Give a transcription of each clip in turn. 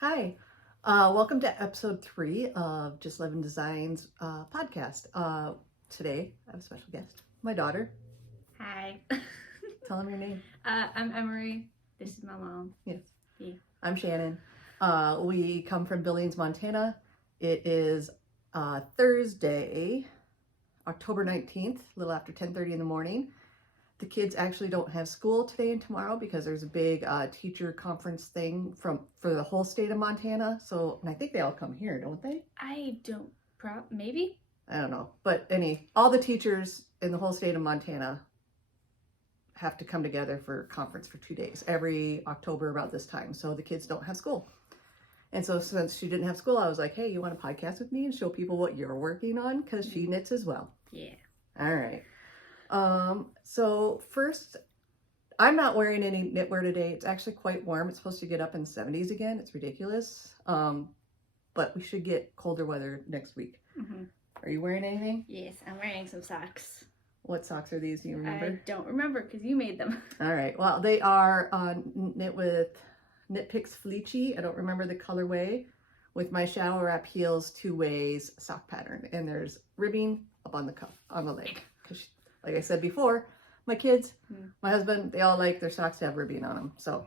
Hi, welcome to episode 3 of Just Living Designs podcast. Today, I have a special guest, my daughter. Hi. Tell them your name. I'm Emory. This is my mom. Yes. Yeah. I'm Shannon. We come from Billings, Montana. It is Thursday, October 19th, a little after 10:30 in the morning. The kids actually don't have school today and tomorrow because there's a big teacher conference thing for the whole state of Montana. So, and I think they all come here, don't they? I don't, maybe? I don't know. But all the teachers in the whole state of Montana have to come together for a conference for 2 days every October about this time. So the kids don't have school. And so since she didn't have school, I was like, hey, you want to podcast with me and show people what you're working on? Because she knits as well. Yeah. All right. So first, I'm not wearing any knitwear today. It's actually quite warm. It's supposed to get up in 70s again. It's ridiculous. But we should get colder weather next week. Mm-hmm. Are you wearing anything? Yes, I'm wearing some socks. What socks are these? Do you remember? I don't remember because you made them. All right. Well, they are knit with Knit Picks Fleechy. I don't remember the colorway. With my shower wrap heels 2 ways sock pattern, and there's ribbing up on the cuff on the leg. Because, like I said before, my kids, my husband, they all like their socks to have ribbing on them, so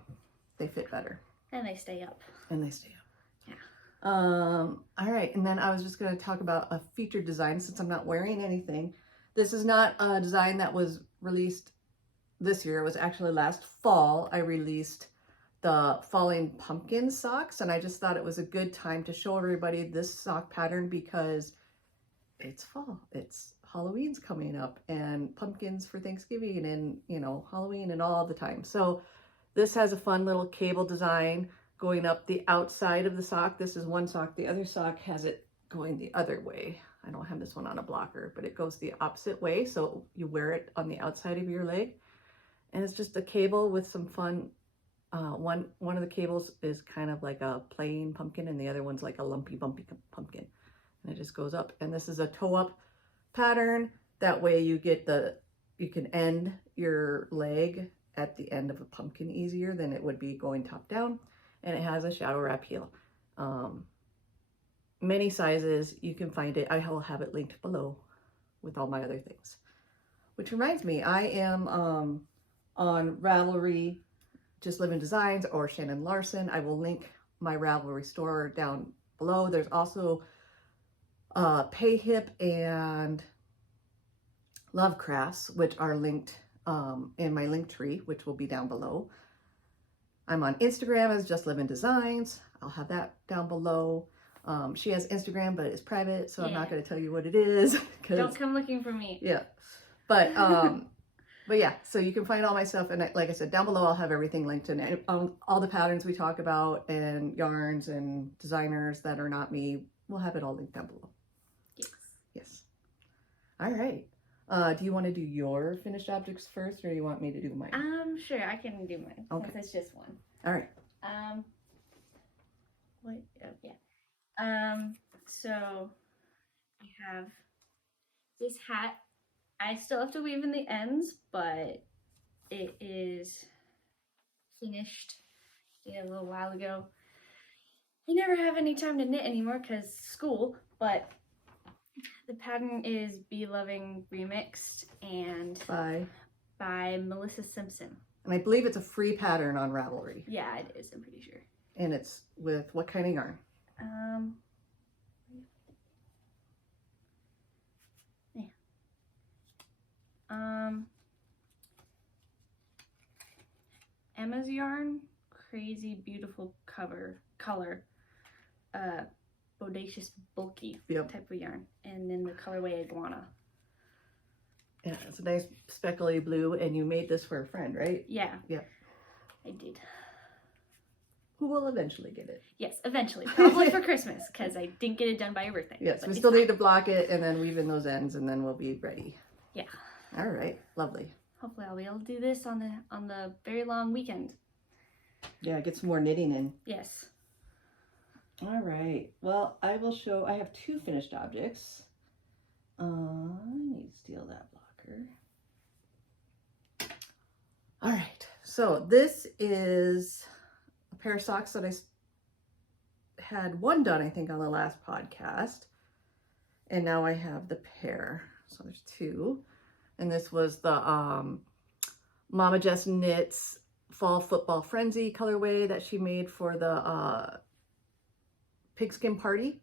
they fit better. And they stay up. Yeah. All right, and then I was just going to talk about a featured design since I'm not wearing anything. This is not a design that was released this year. It was actually last fall. I released the Falling Pumpkin socks, and I just thought it was a good time to show everybody this sock pattern because it's fall. It's Halloween's coming up and pumpkins for Thanksgiving and, Halloween and all the time. So this has a fun little cable design going up the outside of the sock. This is one sock. The other sock has it going the other way. I don't have this one on a blocker, but it goes the opposite way. So you wear it on the outside of your leg. And it's just a cable with some fun. One of the cables is kind of like a plain pumpkin and the other one's like a lumpy, bumpy pumpkin. And it just goes up. And this is a toe up pattern. That way you can end your leg at the end of a pumpkin easier than it would be going top down. And it has a shadow wrap heel. Many sizes, you can find it. I will have it linked below with all my other things. Which reminds me, I am on Ravelry, Just Living Designs, or Shannon Larson. I will link my Ravelry store down below. There's also Payhip and Love Crafts, which are linked in my link tree, which will be down below. I'm on Instagram as Just Living Designs. I'll have that down below. She has Instagram, but it's private, so I'm not going to tell you what it is. Don't come looking for me. Yeah, but yeah, so you can find all my stuff, and like I said, down below I'll have everything linked in all the patterns we talk about and yarns and designers that are not me. We'll have it all linked down below. Yes. All right. Do you want to do your finished objects first, or do you want me to do mine? Sure, I can do mine. Okay. Since it's just one. All right. What? Oh, yeah. So I have this hat. I still have to weave in the ends, but it is finished. Did it a little while ago. I never have any time to knit anymore because school, but the pattern is Be Loving Remixed and by Melissa Simpson. And I believe it's a free pattern on Ravelry. Yeah, it is, I'm pretty sure. And it's with what kind of yarn? Emma's yarn, crazy beautiful color, bodacious bulky type of yarn, and then the colorway iguana. Yeah, it's a nice speckly blue, and you made this for a friend, right? Yeah. Yeah. I did. Who will eventually get it? Yes, eventually. Probably for Christmas, because I didn't get it done by your birthday. Yes, we still need to block it and then weave in those ends, and then we'll be ready. Yeah. All right, lovely. Hopefully I'll be able to do this on the very long weekend. Yeah, get some more knitting in. Yes. All right. Well, I have 2 finished objects. I need to steal that blocker. All right. So this is a pair of socks that I had one done, I think, on the last podcast. And now I have the pair. So there's two. And this was the Mama Jess Knits Fall Football Frenzy colorway that she made for the pigskin party.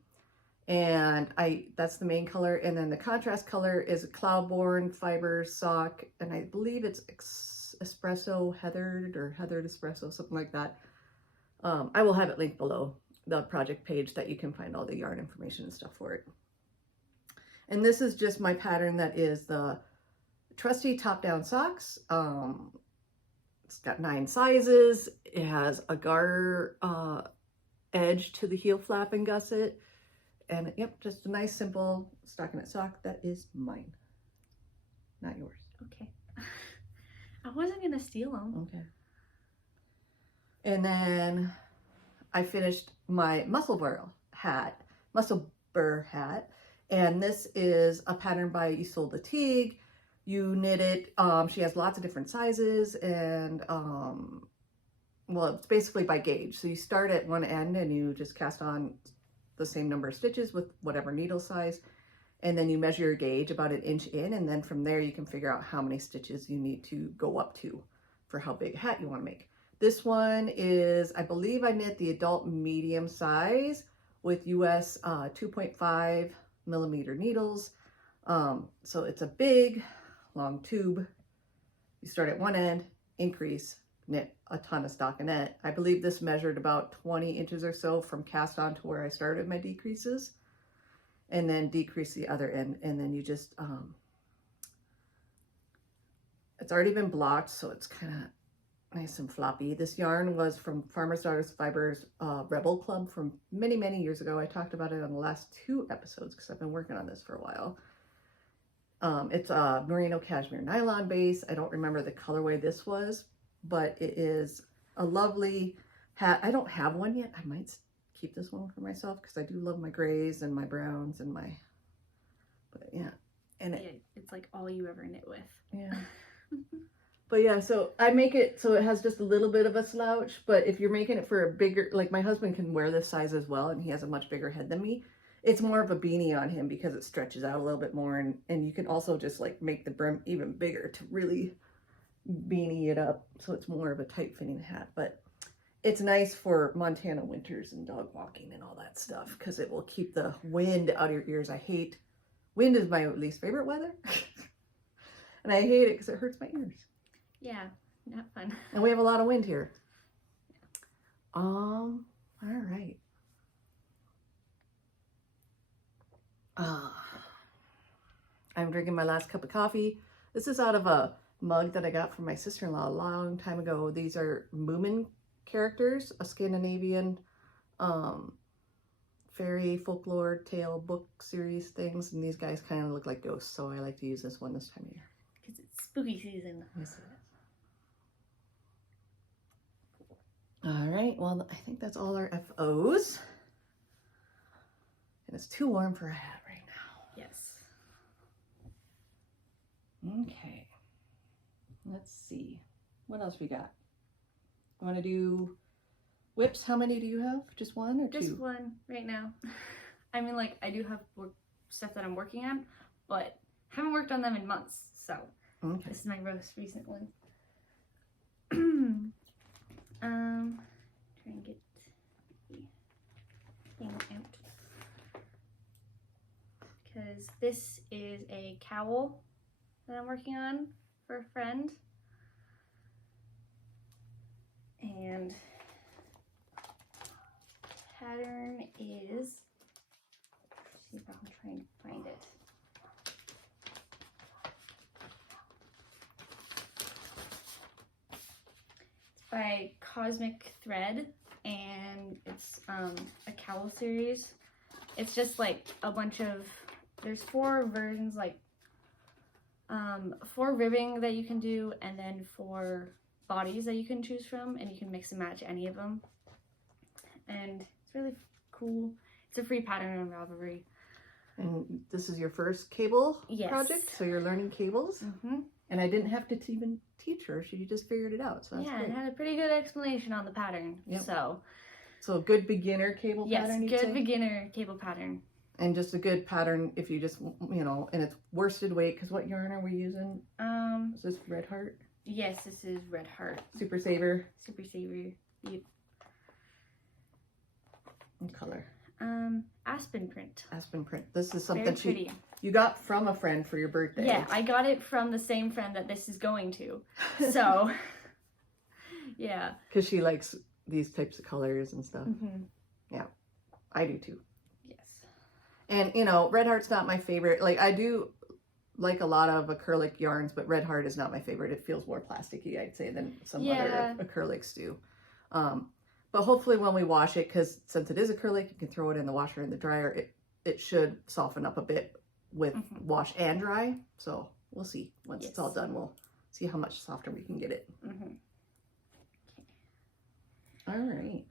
And that's the main color. And then the contrast color is a Cloudborn fiber sock. And I believe it's espresso heathered or heathered espresso, something like that. I will have it linked below the project page that you can find all the yarn information and stuff for it. And this is just my pattern that is the trusty top-down socks. It's got 9 sizes. It has a garter edge to the heel flap and gusset. And yep, just a nice simple stockinette sock that is mine, not yours. Okay. I wasn't gonna steal them. Okay. And then I finished my muscle burr hat. And this is a pattern by Isolde Teague. You knit it, she has lots of different sizes, and well, it's basically by gauge. So you start at one end and you just cast on the same number of stitches with whatever needle size, and then you measure your gauge about 1 inch in, and then from there you can figure out how many stitches you need to go up to for how big a hat you want to make. This one is, I believe I knit the adult medium size with US 2.5 millimeter needles. So it's a big long tube. You start at one end, increase, knit a ton of stockinette. I believe this measured about 20 inches or so from cast on to where I started my decreases, and then decrease the other end, and then you just it's already been blocked, so it's kind of nice and floppy. This yarn was from Farmer's Daughters Fibers Rebel Club from many years ago. I talked about it on the last 2 episodes because I've been working on this for a while. It's a merino cashmere nylon base. I don't remember the colorway this was, but it is a lovely hat. I don't have one yet. I might keep this one for myself because I do love my grays and my browns and my, but yeah. And it's like all you ever knit with. Yeah. But yeah, so I make it so it has just a little bit of a slouch, but if you're making it for a bigger, like my husband can wear this size as well, and he has a much bigger head than me. It's more of a beanie on him because it stretches out a little bit more, and you can also just like make the brim even bigger to really beanie it up, so it's more of a tight fitting hat. But it's nice for Montana winters and dog walking and all that stuff because it will keep the wind out of your ears. Wind is my least favorite weather. And I hate it because it hurts my ears. Yeah, not fun. And we have a lot of wind here. All right. I'm drinking my last cup of coffee. This is out of a mug that I got from my sister-in-law a long time ago. These are Moomin characters, a Scandinavian fairy folklore tale book series things, and these guys kind of look like ghosts, so I like to use this one this time of year. Because it's spooky season. Yes, it is. All right, well, I think that's all our FOs. And it's too warm for a hat right now. Yes. Okay. Let's see. What else we got? I want to do whips. How many do you have? Just one or two? Just one right now. I mean, like, I do have stuff that I'm working on, but haven't worked on them in months, so okay. This is my most recent one. Try and get the thing out. Because this is a cowl that I'm working on for a friend. And pattern is, see if I can try and find it. It's by Cosmic Thread, and it's a cowl series. It's just like a bunch of, there's 4 versions, like 4 ribbing that you can do, and then 4 bodies that you can choose from, and you can mix and match any of them. And it's really cool. It's a free pattern on Ravelry. And this is your first cable project, so you're learning cables. Mm-hmm. And I didn't have to even teach her; she just figured it out. So that's yeah, great. and had a pretty good explanation on the pattern. Yep. So So good beginner cable pattern, you'd Yes, say? good beginner cable pattern. And just a good pattern if you just, you know, and it's worsted weight, because what yarn are we using? Is this Red Heart? Yes, this is Red Heart. Super Saver? Super Saver. Yep. What color? Aspen print. Aspen print. This is something Very pretty. you got from a friend for your birthday. Yeah, I got it from the same friend that this is going to. So, yeah. Because she likes these types of colors and stuff. Mm-hmm. Yeah, I do too. Yes. And, you know, Red Heart's not my favorite. Like, I do like a lot of acrylic yarns, but Red Heart is not my favorite. It feels more plasticky, I'd say, than some other acrylics do. But hopefully when we wash it, because since it is acrylic, you can throw it in the washer and the dryer, it should soften up a bit with wash and dry. So we'll see. Once it's all done, we'll see how much softer we can get it. All right.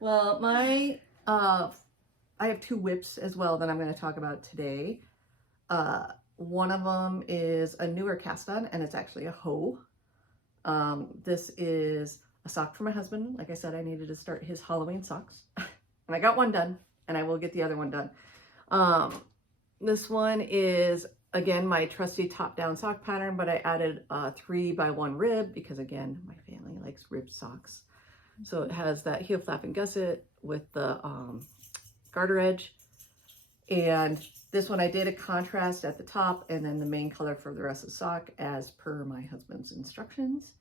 Well, my I have 2 whips as well that I'm going to talk about today. One of them is a newer cast on, and it's actually a hoe. This is a sock for my husband. Like I said, I needed to start his Halloween socks. And I got one done, and I will get the other one done. This one is, again, my trusty top-down sock pattern, but I added a 3x1 rib because, again, my family likes rib socks. So it has that heel flap and gusset with the garter edge. And this one I did a contrast at the top and then the main color for the rest of the sock as per my husband's instructions.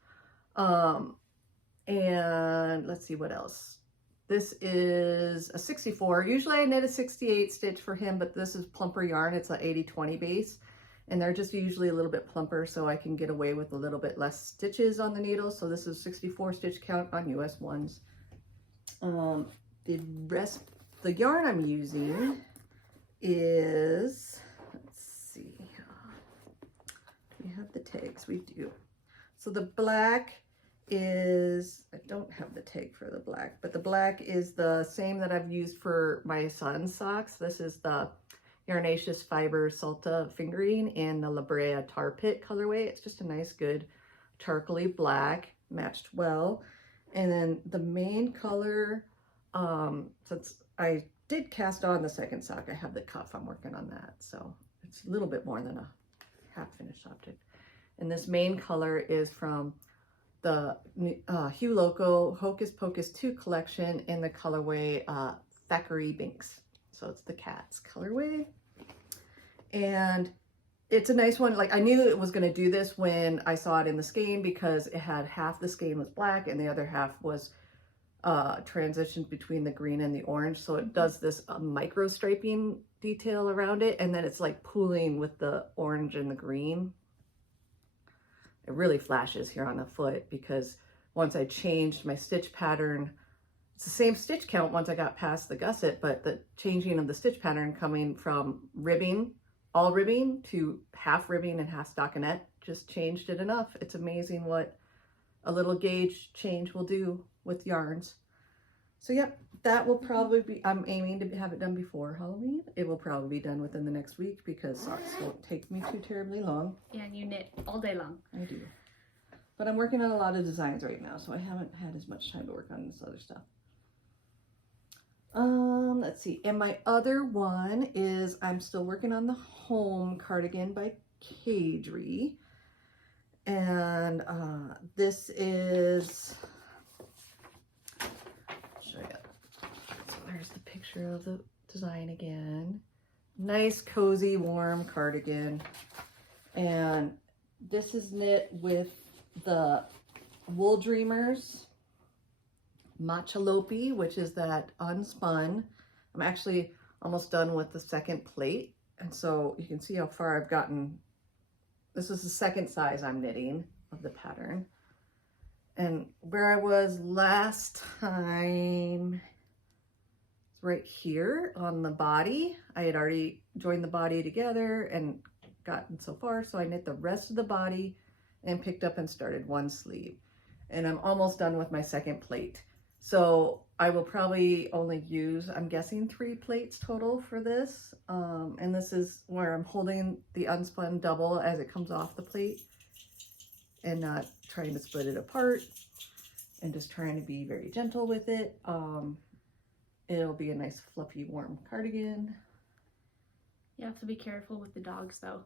And let's see what else. This is a 64. Usually I knit a 68 stitch for him, but this is plumper yarn. It's an 80-20 base. And they're just usually a little bit plumper, so I can get away with a little bit less stitches on the needle. So this is 64 stitch count on US ones. The yarn I'm using is, let's see, we have the tags, we do. So the black is, I don't have the tag for the black, but the black is the same that I've used for my son's socks. This is the Yarnaceous Fiber Salta fingering in the La Brea Tar Pit colorway. It's just a nice, good charcoaly black, matched well. And then the main color, since I did cast on the second sock, I have the cuff, I'm working on that. So it's a little bit more than a half finished object. And this main color is from the Hue Loco Hocus Pocus 2 collection in the colorway Thackeray Binks. So it's the cat's colorway. And it's a nice one. Like, I knew it was going to do this when I saw it in the skein because it had half the skein was black and the other half was transitioned between the green and the orange. So it does this micro striping detail around it. And then it's like pooling with the orange and the green. It really flashes here on the foot because once I changed my stitch pattern, it's the same stitch count once I got past the gusset, but the changing of the stitch pattern coming from ribbing, all ribbing, to half ribbing and half stockinette just changed it enough. It's amazing what a little gauge change will do with yarns. So yep, that will probably be, I'm aiming to have it done before Halloween. It will probably be done within the next week because socks won't take me too terribly long. Yeah, and you knit all day long. I do. But I'm working on a lot of designs right now, so I haven't had as much time to work on this other stuff. Let's see. And my other one is I'm still working on the Home cardigan by Kadri. And this is, I'll show you. So there's the picture of the design again. Nice, cozy, warm cardigan. And this is knit with the Wool Dreamers Machalopi, which is that unspun. I'm actually almost done with the second plate. And so you can see how far I've gotten. This is the second size I'm knitting of the pattern. And where I was last time, it's right here on the body. I had already joined the body together and gotten so far. So I knit the rest of the body and picked up and started one sleeve. And I'm almost done with my second plate. So I will probably only use, I'm guessing, 3 plates total for this. And this is where I'm holding the unspun double as it comes off the plate and not trying to split it apart and just trying to be very gentle with it. it'll be a nice fluffy warm cardigan. You have to be careful with the dogs though.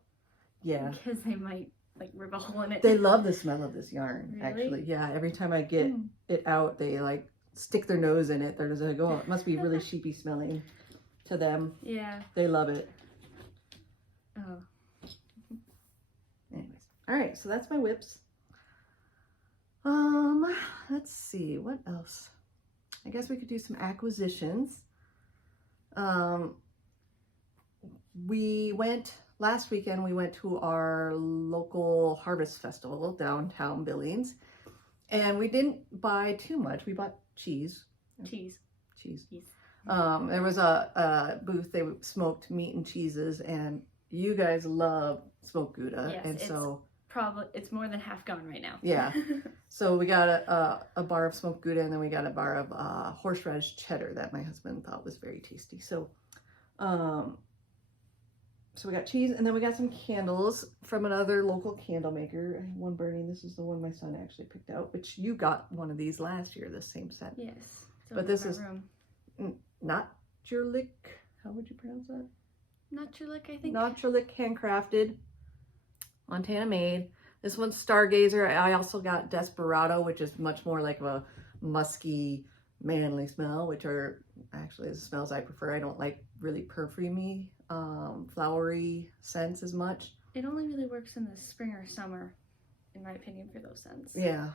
Yeah. Because they might like rip a hole in it. They love the smell of this yarn, Really? actually. Yeah, every time I get it out, they like stick their nose in it. They're just like, oh, it must be really sheepy smelling to them. Yeah. They love it. Oh. Anyways. All right, so that's my whips. Let's see, what else? I guess we could do some acquisitions. Last weekend we went to our local harvest festival downtown Billings, and we didn't buy too much. We bought cheese. Cheese. There was a booth, they smoked meat and cheeses, and you guys love smoked Gouda. Yes, and so it's more than half gone right now. Yeah. So we got a bar of smoked Gouda, and then we got a bar of horseradish cheddar that my husband thought was very tasty. So so we got cheese, and then we got some candles from another local candle maker. I have one burning. This is the one my son actually picked out, which you got one of these last year, this same set. Yes. But this is Naturlic. How would you pronounce that? Naturlic, I think. Naturlic, handcrafted, Montana made. This one's Stargazer. I also got Desperado, which is much more like a musky, manly smell, which are actually the smells I prefer. I don't like really perfumey, flowery scents as much. It only really works in the spring or summer, in my opinion, for those scents. Yeah,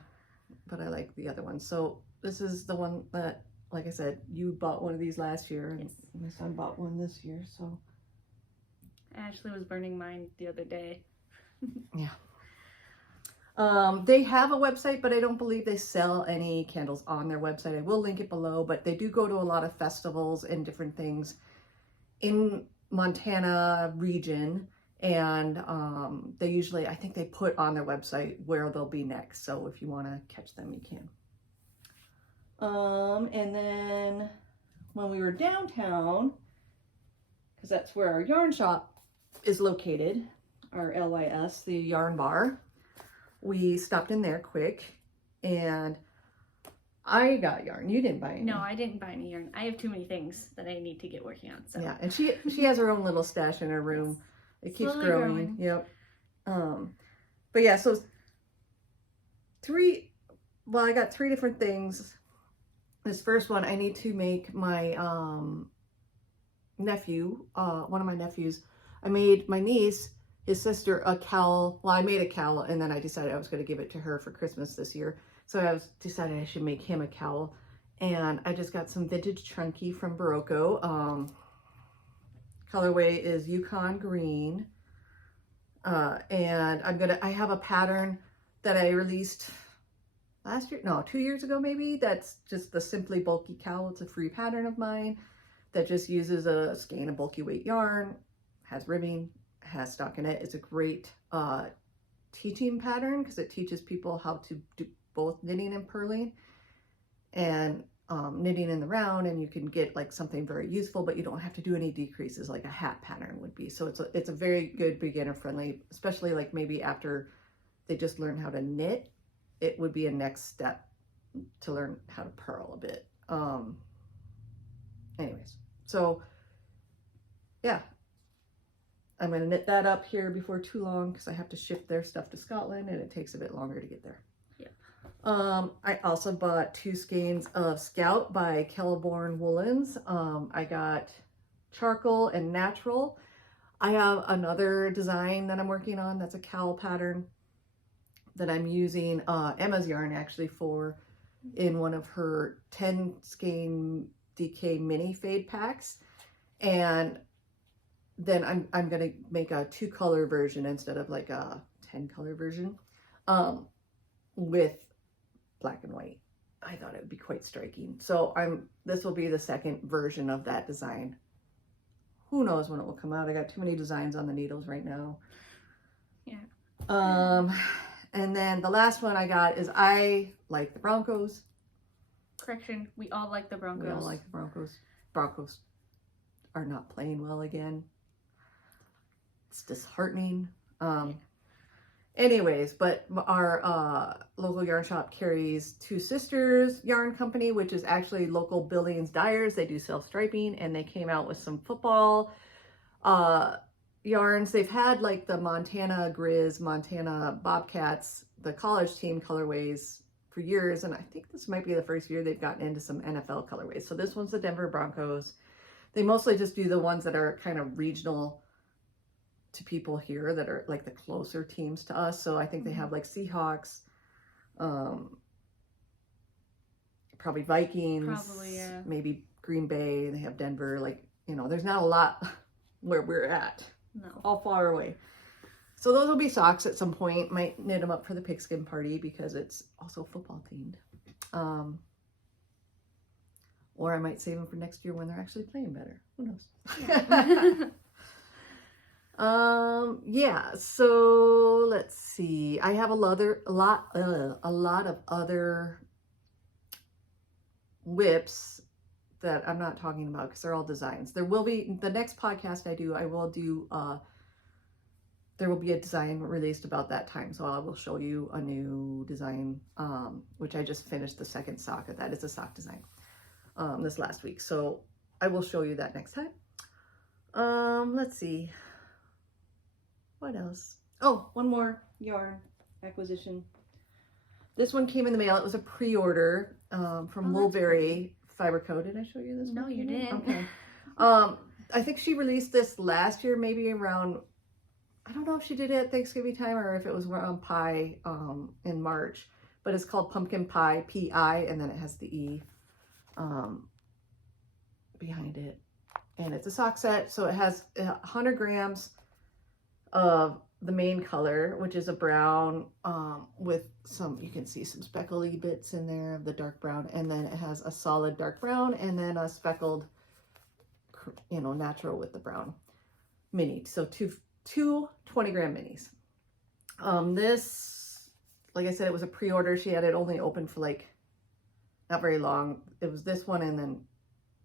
but I like the other one. So this is the one that, like I said, you bought one of these last year, and my son bought one this year. So I actually was burning mine the other day. Yeah. They have a website, but I don't believe they sell any candles on their website. I will link it below, but they do go to a lot of festivals and different things in Montana region, and they usually, I think they put on their website where they'll be next, so if you want to catch them, you can. And then when we were downtown, because that's where our yarn shop is located, our LYS, the yarn bar, we stopped in there quick, and I got yarn. You didn't buy any. No, I didn't buy any yarn. I have too many things that I need to get working on. So. Yeah, and she has her own little stash in her room. It keeps growing. Yep. But yeah, so I got 3 different things. This first one, I need to make my nephew, one of my nephews. I made my niece, his sister, a cowl. Well, I made a cowl, and then I decided I was going to give it to her for Christmas this year. So I decided I should make him a cowl. And I just got some vintage Trunky from Barocco. Colorway is Yukon Green. And I have a pattern that I released last year, no, 2 years ago maybe. That's just the Simply Bulky Cowl. It's a free pattern of mine that just uses a skein of bulky weight yarn, has ribbing, has stockinette. It's a great teaching pattern because it teaches people how to do both knitting and purling, and knitting in the round, and you can get like something very useful, but you don't have to do any decreases like a hat pattern would be. So it's a very good beginner friendly, especially like maybe after they just learn how to knit. It would be a next step to learn how to purl a bit. Anyways, so yeah, I'm going to knit that up here before too long because I have to ship their stuff to Scotland, and it takes a bit longer to get there. Yeah. I also bought 2 skeins of Scout by Kelborn Woolens. I got charcoal and natural. I have another design that I'm working on that's a cowl pattern that I'm using Emma's yarn actually for in one of her 10 skein DK mini fade packs, and then I'm gonna make a 2-color version instead of like a 10-color version with black and white. I thought it would be quite striking. So this will be the second version of that design. Who knows when it will come out? I got too many designs on the needles right now. Yeah. And then the last one I got is I like the Broncos. Correction, we all like the Broncos. We all like the Broncos. Broncos are not playing well again. It's disheartening. Anyways, but our local yarn shop carries Two Sisters Yarn Company, which is actually local Billings dyers. They do self-striping, and they came out with some football yarns. They've had like the Montana Grizz, Montana Bobcats, the college team colorways for years, and I think this might be the first year they've gotten into some NFL colorways. So this one's the Denver Broncos. They mostly just do the ones that are kind of regional to people here that are like the closer teams to us. So I think they have like Seahawks, probably Vikings, Probably, yeah. maybe Green Bay. They have Denver. Like, you know, there's not a lot where we're at. No. All far away. So those will be socks at some point. Might knit them up for the pigskin party because it's also football themed. Or I might save them for next year when they're actually playing better. Who knows? Yeah. Yeah, so let's see. I have a lot of other whips that I'm not talking about because they're all designs. There will be, the next podcast I do, there will be a design released about that time. So I will show you a new design, which I just finished the second sock of that. It's a sock design, this last week. So I will show you that next time. Let's see. What else? Oh, one more yarn acquisition. This one came in the mail. It was a pre-order from Woolberry Fiber Co. Did I show you this? No, you didn't. Okay. I think she released this last year, maybe around, I don't know if she did it at Thanksgiving time or if it was around pie in March, but it's called Pumpkin Pie, P-I, and then it has the E behind it. And it's a sock set, so it has 100 grams of the main color, which is a brown with some, you can see some speckly bits in there of the dark brown, and then it has a solid dark brown and then a speckled, you know, natural with the brown mini. So two 20-gram minis. This, like I said, it was a pre-order. She had it only open for like not very long. It was this one and then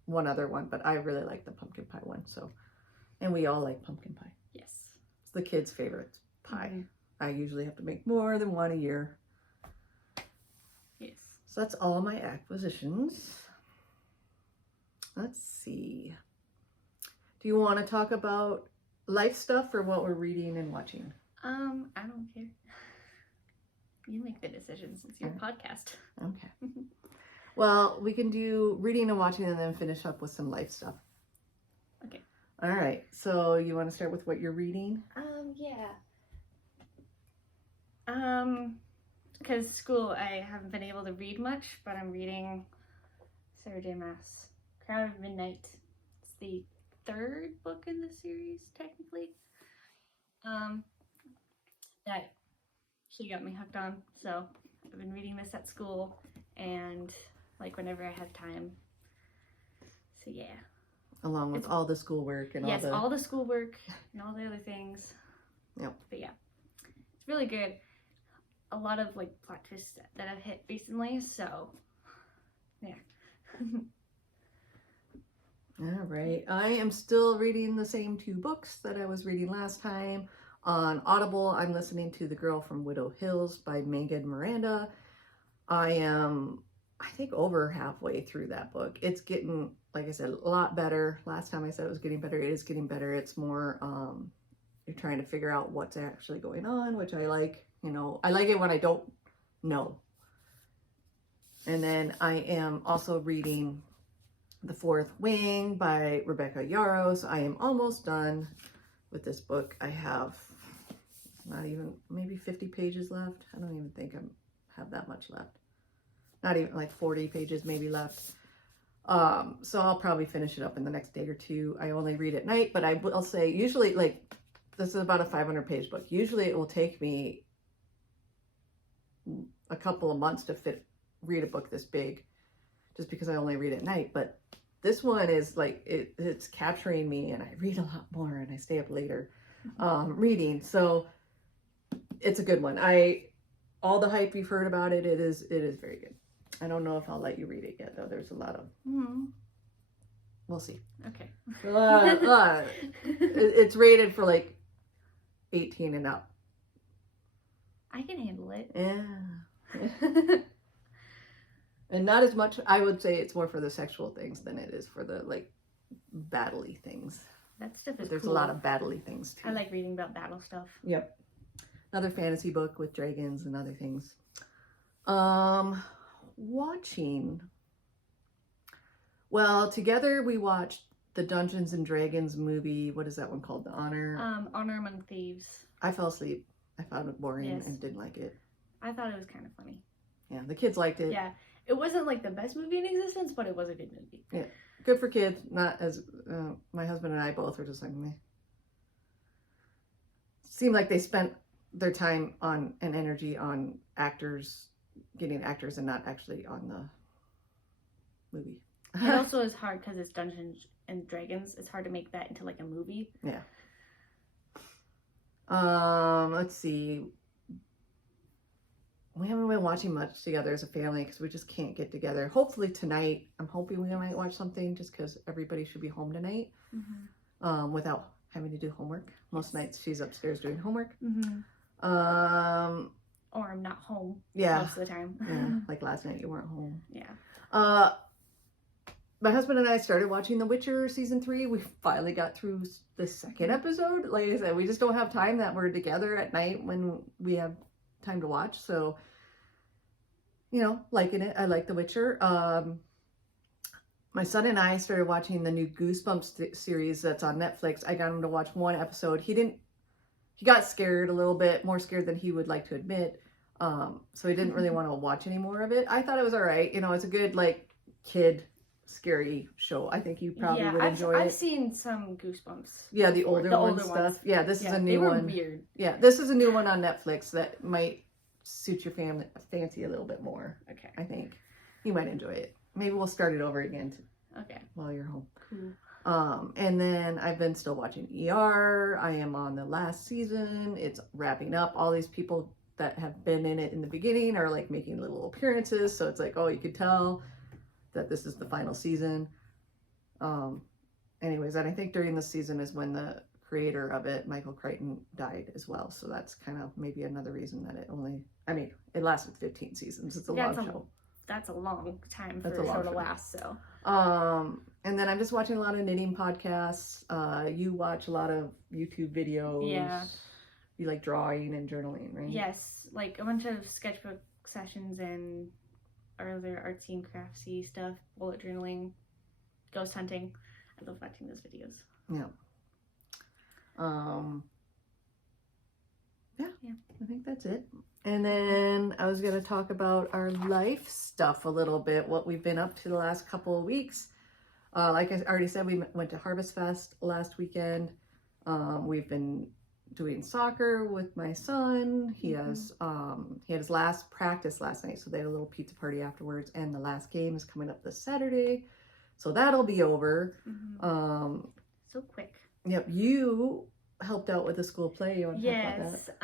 one other one, but I really like the pumpkin pie one. So, and we all like pumpkin pie. Yes. It's the kids' favorite pie. Mm-hmm. I usually have to make more than one a year. Yes. So that's all my acquisitions. Let's see. Do you want to talk about life stuff or what we're reading and watching? I don't care. You make the decisions. It's your podcast. Okay. Well, we can do reading and watching and then finish up with some life stuff. Okay. All right. So you want to start with what you're reading? Yeah. Because school, I haven't been able to read much, but I'm reading Sarah J. Maas, Crown of Midnight. It's the third book in the series, technically. That she got me hooked on, so I've been reading this at school and like whenever I have time. So yeah. Along with all the schoolwork and all the schoolwork and all the other things. Yep. But yeah, it's really good. A lot of like plot twists that I've hit recently, so yeah. All right. I am still reading the same two books that I was reading last time. On Audible, I'm listening to The Girl from Widow Hills by Miranda. I am, I think, over halfway through that book. It's getting, like I said, a lot better. Last time I said it was getting better. It is getting better. It's more, you're trying to figure out what's actually going on, which I like. You know, I like it when I don't know. And then I am also reading The Fourth Wing by Rebecca Yarros. I am almost done with this book. I have not even, maybe 50 pages left. I don't even think I have that much left. Not even, like 40 pages maybe left. So I'll probably finish it up in the next day or two. I only read at night, but I will say usually, like, this is about a 500-page book. Usually it will take me a couple of months to read a book this big, just because I only read at night. But this one is like, it's capturing me, and I read a lot more and I stay up later reading. So it's a good one. All the hype you've heard about it, it is very good. I don't know if I'll let you read it yet, though. There's a lot of, we'll see. Okay. It's rated for like 18 and up. I can handle it. Yeah. And not as much, I would say it's more for the sexual things than it is for the, like, battle-y things. That stuff is But there's cool. a lot of battle-y things, too. I like reading about battle stuff. Yep. Another fantasy book with dragons and other things. Watching. Well, together we watched the Dungeons and Dragons movie. What is that one called? The Honor? Honor Among Thieves. I fell asleep. I found it boring Yes. and didn't like it. I thought it was kind of funny. Yeah, the kids liked it. Yeah. It wasn't like the best movie in existence, but it was a good movie. Yeah. Good for kids. Not as, my husband and I both were just like, meh. Seemed like they spent their time on and energy on actors, getting actors, and not actually on the movie. It also is hard because it's Dungeons and Dragons. It's hard to make that into like a movie. Yeah. Let's see. We haven't been watching much together as a family because we just can't get together. Hopefully tonight, I'm hoping we might watch something just because everybody should be home tonight, without having to do homework. Most nights she's upstairs doing homework. Or I'm not home. Yeah. Most of the time. Yeah. Like last night you weren't home. Yeah. My husband and I started watching The Witcher season 3. We finally got through the second episode. Like I said, we just don't have time that we're together at night when we have time to watch. So, you know, liking it. I like The Witcher. My son and I started watching the new Goosebumps series that's on Netflix. I got him to watch one episode. He got scared a little bit, more scared than he would like to admit. So he didn't really want to watch any more of it. I thought it was all right. You know, it's a good, like, kid scary show. I think you probably would enjoy it. I've seen some Goosebumps. Yeah, the older ones. Yeah, this is a new one. They were weird. Yeah, this is a new one on Netflix that might suit your fancy a little bit more. Okay. I think you might enjoy it. Maybe we'll start it over again Okay. while you're home. Cool. And then I've been still watching ER. I am on the last season. It's wrapping up. All these people that have been in it in the beginning are like making little appearances. So it's like, oh, you could tell that this is the final season. Anyways, and I think during the season is when the creator of it, Michael Crichton, died as well. So that's kind of maybe another reason that it lasted 15 seasons. It's a long show. That's a long time That's for a a long show to show. last, so. And then I'm just watching a lot of knitting podcasts. You watch a lot of YouTube videos. Yeah. You like drawing and journaling, right? Yes, like a bunch of sketchbook sessions and other artsy and craftsy stuff, bullet journaling, ghost hunting. I love watching those videos. Yeah. Yeah, I think that's it. And then I was going to talk about our life stuff a little bit, what we've been up to the last couple of weeks. Like I already said, we went to Harvest Fest last weekend. We've been doing soccer with my son. He has he had his last practice last night, so they had a little pizza party afterwards, and the last game is coming up this Saturday, so that'll be over. So quick. Yep, you helped out with the school play. You want to talk about that?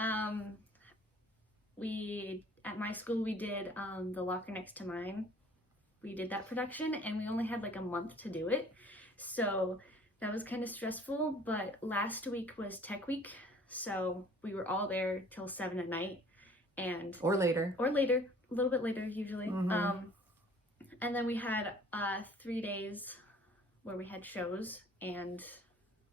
At my school we did The Locker Next to Mine. We did that production and we only had like a month to do it, so that was kind of stressful. But last week was Tech Week, so we were all there till 7 at night, or later, a little bit later usually. And then we had 3 days where we had shows, and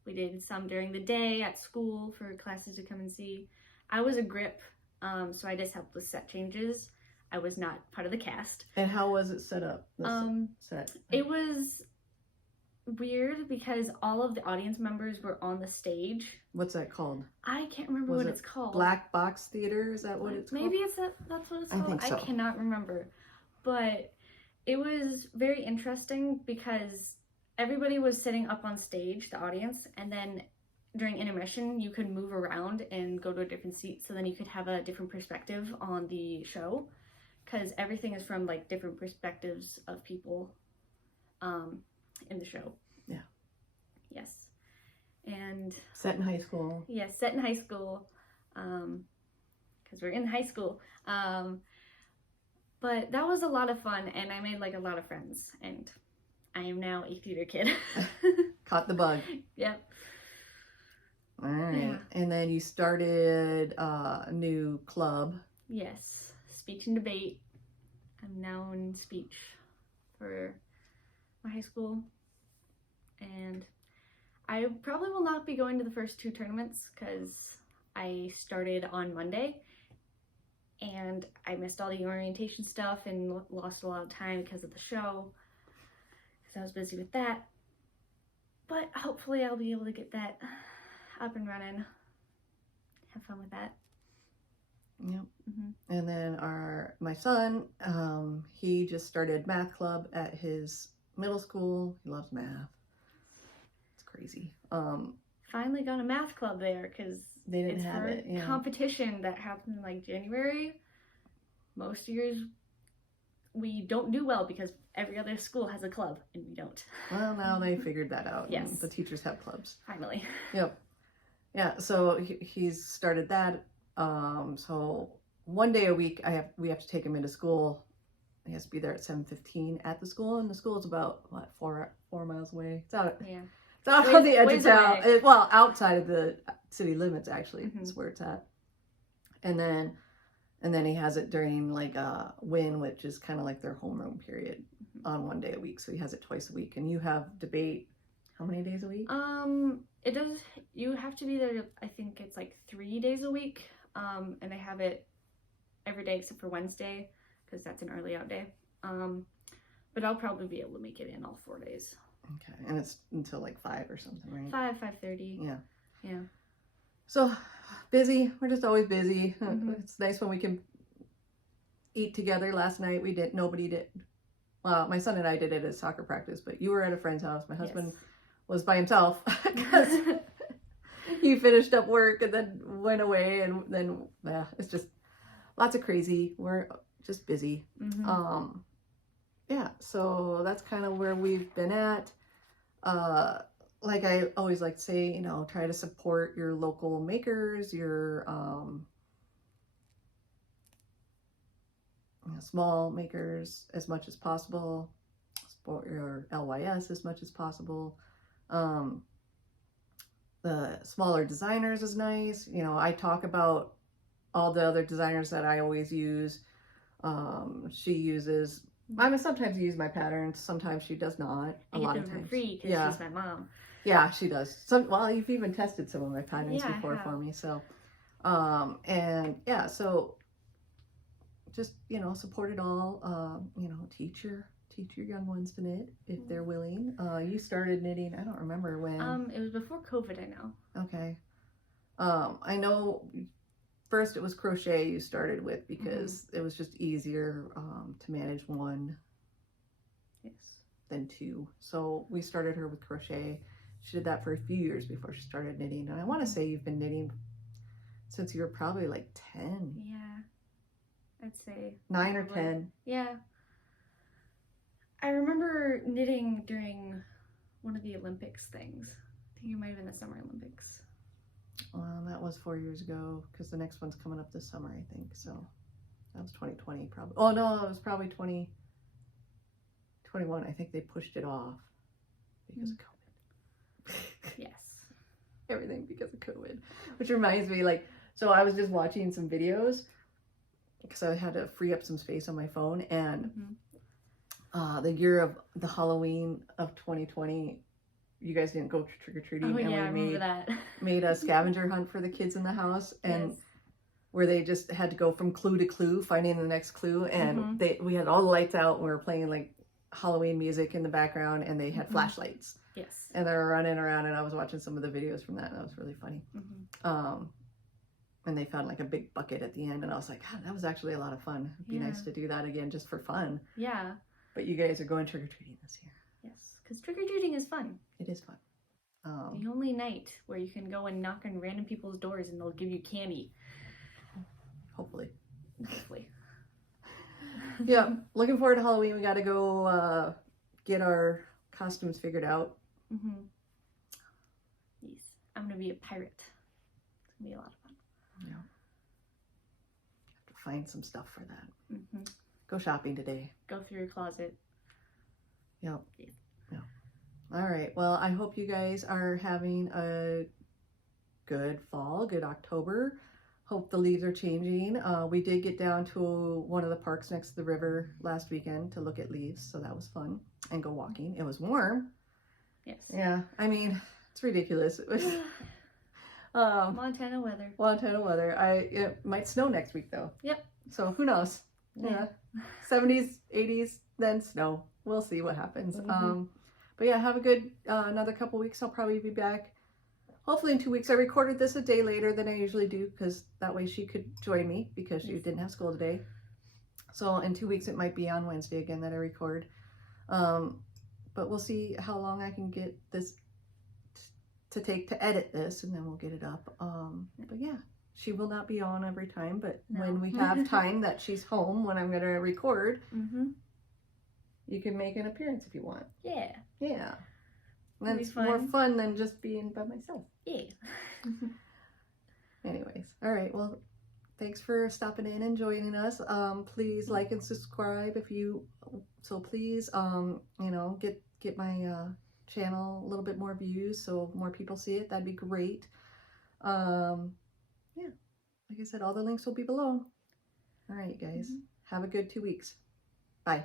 we did some during the day at school for classes to come and see. I was a grip, so I just helped with set changes. I was not part of the cast. And how was it set up? Set. It was weird because all of the audience members were on the stage. What's that called? I can't remember what it's called. Black Box Theater? Is that what it's called? Maybe that's what it's called. I think so. I cannot remember. But it was very interesting because everybody was sitting up on stage, the audience, and then during intermission you could move around and go to a different seat, so then you could have a different perspective on the show, because everything is from like different perspectives of people in the show. Yeah. Yes. And set in high school. Yes, set in high school, because we're in high school. But that was a lot of fun, and I made like a lot of friends, and I am now a theater kid. Caught the bug. Yep. All right. Yeah. And then you started a new club. Yes, speech and debate. I'm now in speech for my high school, and I probably will not be going to the first 2 tournaments because I started on Monday and I missed all the orientation stuff and lost a lot of time because of the show, because I was busy with that. But hopefully I'll be able to get that up and running. Have fun with that. Yep. Mm-hmm. And then my son, he just started math club at his middle school. He loves math. It's crazy. Finally got a math club there because They didn't it's have for it. Yeah. competition that happened in like January. Most years we don't do well because every other school has a club and we don't. Well, now they figured that out. Yes. And the teachers have clubs. Finally. Yep. Yeah. So he's started that. So one day a week we have to take him into school. He has to be there at 7:15 at the school, and the school is about what 4 miles away. It's out. Yeah. It's out on the edge of Ways town. away. Well, outside of the city limits, actually, Mhm. is where it's at. And then he has it during like WIN, which is kind of like their homeroom period, on one day a week. So he has it twice a week. And you have debate how many days a week? It does. You have to be there. I think it's like 3 days a week. And they have it every day except for Wednesday because that's an early out day. But I'll probably be able to make it in all 4 days. Okay, and it's until like 5 or something, right? 5:30. Yeah. Yeah. So busy. We're just always busy. Mhm. It's nice when we can eat together. Last night we did. Nobody did. Well, my son and I did it at soccer practice, but you were at a friend's house. My husband was by himself because he finished up work and then went away, and then it's just lots of crazy. We're just busy. Mhm. Yeah, so that's kind of where we've been at. Like I always like to say, try to support your local makers, your small makers as much as possible. Support your LYS as much as possible. The smaller designers is nice. I talk about all the other designers that I always use. She uses. I sometimes use my patterns. Sometimes she does not. I get them for free because she's my mom. Yeah, she does. Well, you've even tested some of my patterns before for me. So, and yeah, so just support it all. Teach your young ones to knit if they're willing. You started knitting. I don't remember when. It was before COVID. I know. Okay. I know. First, it was crochet you started with because it was just easier to manage one than 2. So we started her with crochet. She did that for a few years before she started knitting. And I want to say you've been knitting since you were probably like 10. Yeah, I'd say 9 or 10. Yeah. I remember knitting during one of the Olympics things. I think it might have been the Summer Olympics. Well, that was 4 years ago because the next one's coming up this summer, I think. So that was 2020 probably. Oh, no, it was probably 2021. I think they pushed it off because of COVID. Yes. Everything because of COVID. Which reminds me, so I was just watching some videos because I had to free up some space on my phone. And the year of the Halloween of 2020, you guys didn't go trick-or-treating. Oh, and yeah, I we remember that. made a scavenger hunt for the kids in the house. And where they just had to go from clue to clue, finding the next clue. And we had all the lights out and we were playing like Halloween music in the background, and they had flashlights. Yes. And they were running around, and I was watching some of the videos from that, and that was really funny. And they found like a big bucket at the end, and I was like, God, that was actually a lot of fun. It'd be nice to do that again just for fun. Yeah. But you guys are going trick-or-treating this year. Yes, because trick-or-treating is fun. It is fun. The only night where you can go and knock on random people's doors and they'll give you candy. Hopefully. Yeah. Looking forward to Halloween. We got to go get our costumes figured out. Yes. I'm going to be a pirate. It's going to be a lot of fun. Yeah. Have to find some stuff for that. Go shopping today. Go through your closet. Yep. Yeah. All right. Well, I hope you guys are having a good fall, good October. Hope the leaves are changing. We did get down to one of the parks next to the river last weekend to look at leaves, so that was fun. And go walking. It was warm. Yes. Yeah, I mean, it's ridiculous. It was Montana weather. Montana weather. It might snow next week though. Yep. So who knows? Yeah. 70s, 80s, then snow. We'll see what happens. But yeah, have a good another couple weeks. I'll probably be back. Hopefully in 2 weeks. I recorded this a day later than I usually do because that way she could join me because she didn't have school today. So in 2 weeks it might be on Wednesday again that I record. But we'll see how long I can get this to take to edit this, and then we'll get it up. But yeah, she will not be on every time, but when we have time that she's home when I'm going to record, you can make an appearance if you want. Yeah. Yeah. And that's more fun than just being by myself. Yeah. Anyways, all right. Well, thanks for stopping in and joining us. Please like and subscribe if you. So please, you know, get my channel a little bit more views so more people see it. That'd be great. Yeah. Like I said, all the links will be below. All right, guys. Have a good 2 weeks. Bye.